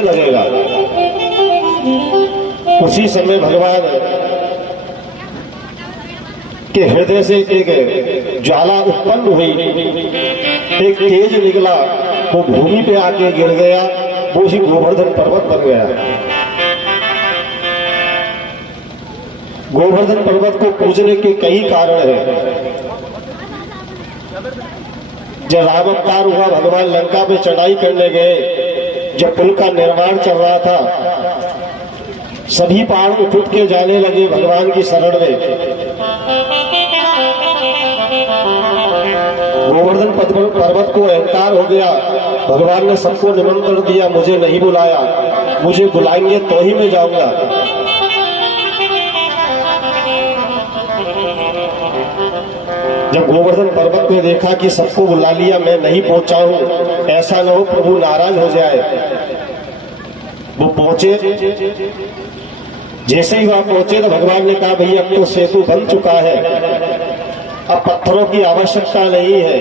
लगेगा। उसी समय भगवान के हृदय से एक ज्वाला उत्पन्न हुई, एक तेज निकला, वो भूमि पे आके गिर गया, वो ही गोवर्धन पर्वत बन गया। गोवर्धन पर्वत को पूजने के कई कारण हैं। जब राम अवतार हुआ, भगवान लंका में चढ़ाई करने गए, जब पुल का निर्माण चल रहा था, सभी पहाड़ उठ उठ के जाने लगे भगवान की शरण में। गोवर्धन पर्वत को अहंकार हो गया, भगवान ने सबको निमंत्रण दिया, मुझे नहीं बुलाया, मुझे बुलाएंगे तो ही मैं जाऊंगा। जब गोवर्धन पर्वत ने देखा कि सबको बुला लिया, मैं नहीं पहुंचा हूं, ऐसा न हो प्रभु नाराज हो जाए, वो पहुंचे। जैसे ही वहां पहुंचे तो भगवान ने कहा, भैया अब तो सेतु बन चुका है, अब पत्थरों की आवश्यकता नहीं है।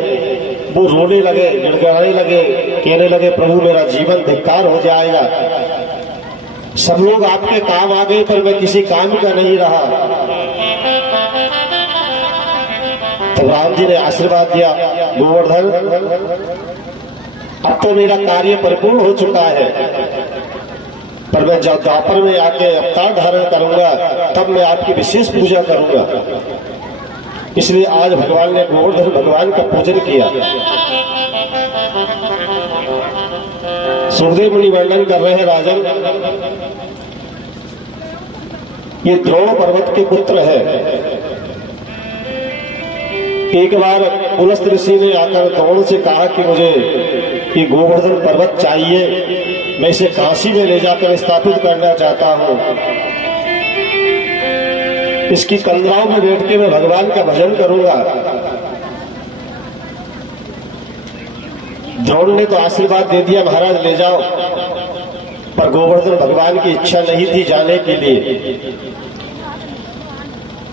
वो रोने लगे, गिड़गिड़ाने लगे, कहने लगे, प्रभु मेरा जीवन धिक्कार हो जाएगा, सब लोग आपके काम आ गए पर मैं किसी काम का नहीं रहा। तो राम जी ने आशीर्वाद दिया, गोवर्धन अब तो मेरा कार्य परिपूर्ण हो चुका है, पर मैं जब द्वापर में आके अवतार धारण करूंगा तब मैं आपकी विशेष पूजा करूंगा। इसलिए आज भगवान ने गोवर्धन भगवान का पूजन किया। सुखदेव मुनि वर्णन कर रहे हैं, राजन ये द्रोण पर्वत के पुत्र है। एक बार पुलस्त ऋषि ने आकर द्रोण से कहा कि मुझे ये गोवर्धन पर्वत चाहिए, मैं इसे काशी में ले जाकर स्थापित करना चाहता हूं। इसकी कंदराओं में बैठ के मैं भगवान का भजन करूंगा। द्रोण ने तो आशीर्वाद दे दिया, महाराज ले जाओ, पर गोवर्धन भगवान की इच्छा नहीं थी जाने के लिए।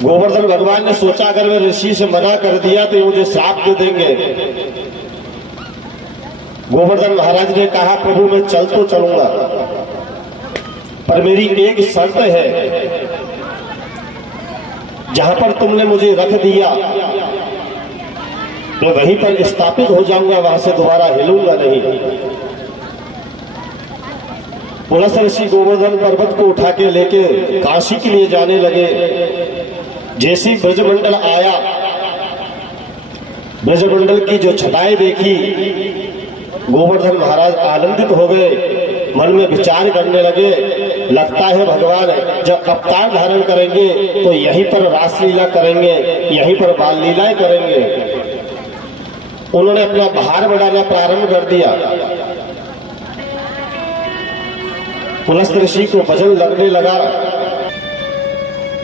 गोवर्धन भगवान ने सोचा, अगर मैं ऋषि से मना कर दिया तो मुझे श्राप दे देंगे। गोवर्धन महाराज ने कहा, प्रभु मैं चल तो चलूंगा, पर मेरी एक शर्त है, जहां पर तुमने मुझे रख दिया मैं वहीं पर स्थापित हो जाऊंगा, वहां से दोबारा हिलूंगा नहीं। पुलस्त ऋषि गोवर्धन पर्वत को उठा के लेके काशी के लिए जाने लगे। जैसी ब्रजमंडल आया, ब्रजमंडल की जो छटाएं देखी, गोवर्धन महाराज आनंदित हो गए, मन में विचार करने लगे, लगता है भगवान जब अवतार धारण करेंगे तो यहीं पर रासलीला करेंगे, यहीं पर बाल लीलाएं करेंगे। उन्होंने अपना भार बढ़ाना प्रारंभ कर दिया। पुलस्त ऋषि को वजन लगने लगा।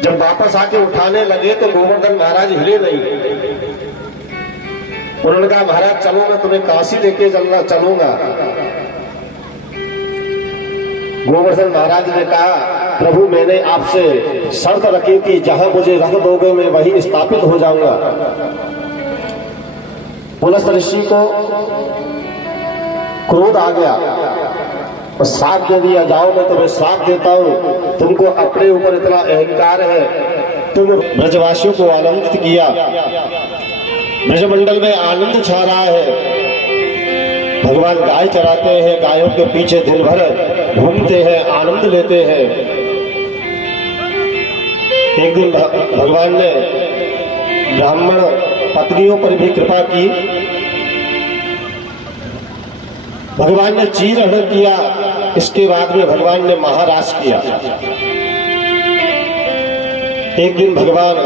जब वापस आके उठाने लगे तो गोवर्धन महाराज हिले नहीं। उन्होंने कहा, महाराज चलो, मैं तुम्हें काशी लेके चलूंगा। गोवर्धन महाराज ने कहा, प्रभु मैंने आपसे शर्त रखी थी, जहां मुझे रख दोगे मैं वहीं स्थापित हो जाऊंगा। पुलस्त ऋषि को क्रोध आ गया और श्राप दे दिया, जाओ मैं तुम्हें श्राप देता हूं, तुमको अपने ऊपर इतना अहंकार है, तुम ब्रजवासियों को आनंदित किया, ब्रजमंडल में आनंद छा रहा है। भगवान गाय चराते हैं, गायों के पीछे दिन भर घूमते हैं, आनंद लेते हैं। एक दिन भगवान ने ब्राह्मण पत्नियों पर भी कृपा की। भगवान ने चीर हरण किया, इसके बाद में भगवान ने महाराज किया। एक दिन भगवान,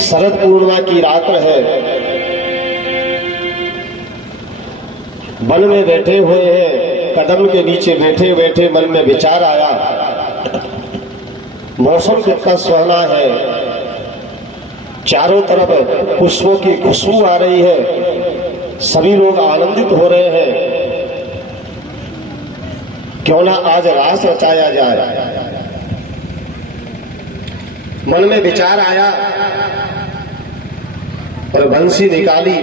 शरद पूर्णिमा की रात है, वन में बैठे हुए हैं, कदम के नीचे बैठे बैठे मन में विचार आया, मौसम कितना सुहाना है, चारों तरफ पुष्पों की खुशबू आ रही है, सभी लोग आनंदित हो रहे हैं, क्यों ना आज रास रचाया जाए। मन में विचार आया और बंसी निकाली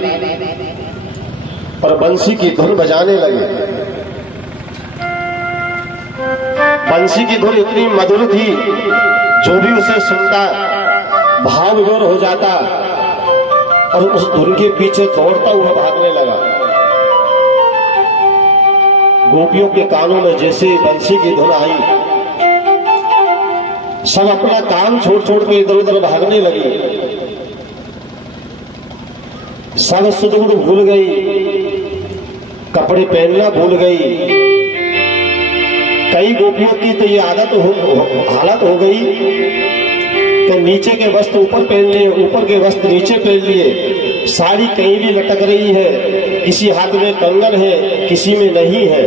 और बंसी की धुन बजाने लगे। बंसी की धुन इतनी मधुर थी, जो भी उसे सुनता भाव विभोर हो जाता और उस धुन के पीछे दौड़ता हुआ भागने लगा। गोपियों के कानों में जैसे बंसी की धुन आई, सब अपना काम छोड़ छोड़ के इधर उधर भागने लगी। सब सुध बुध भूल गई, कपड़े पहनना भूल गई। कई गोपियों की तो ये हालत हो गई कि नीचे के वस्त्र ऊपर पहन लिए, ऊपर के वस्त्र नीचे पहन लिए। साड़ी कहीं भी लटक रही है, किसी हाथ में कंगन है, किसी में नहीं है।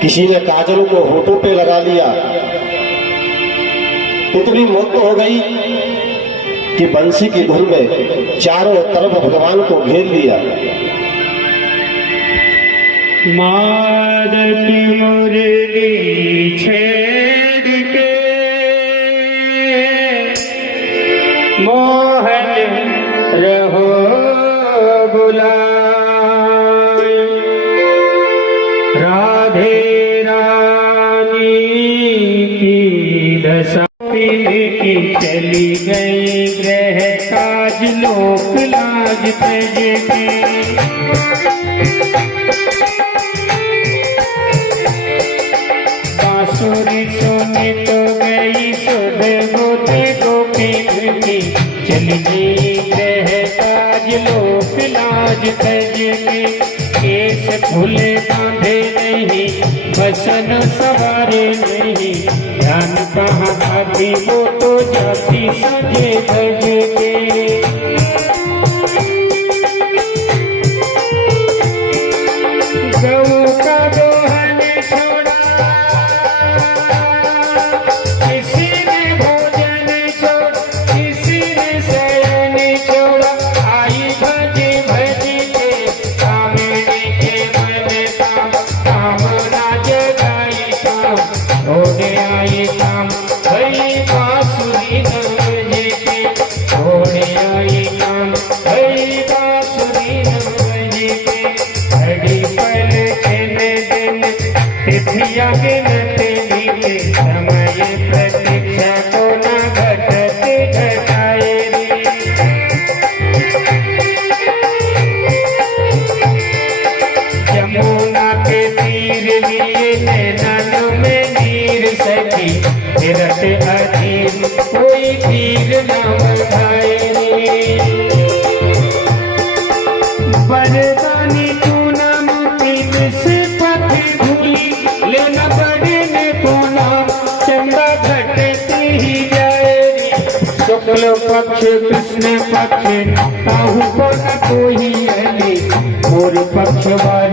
किसी ने काजल को होठों पे लगा लिया। इतनी मौत हो गई कि बंसी की धुन में चारों तरफ भगवान को घेर लिया। मादक मुरली छेड़ के मोहन रहो बुलाए, राधे रानी की दशा की चली गई ग्रह काज लोक लाज तज के। बांसुरी सुनी तो गई सुध गोती गोपी की, चली गई ग्रह काज लोक लाज तज के। केस फूले बांधे नहीं, बसन सवारे नहीं, ध्यान कहाँ आती वो तो जाती सजे धज के। गऊ का दोहन छोड़ा, किसी ने भोजन छोड़ा, किसी ने शयन छोड़ा। आई भज भज के कामिनी के मन काम, कामना जगाई काम, छोड़े आई काम भई बांसुरी बज के। छोड़े आई काम भई बांसुरी बज के। घड़ी पल दिन दिन तिथियां गिनते बीते, समय प्रतीक्षा को न घटते घटाए रे। यमुना के तीर लिए नैनन में नीर सखी, विरट अधीर कोई तीर न बधाए रे। बरदानी पूनम तीन से पथी भूली, लेना बड़े को नाम चंदा घटती ही जाए रे। शुक्ल पक्ष कृष्ण पक्ष ताहू को न कोई अली, और पक्ष वाले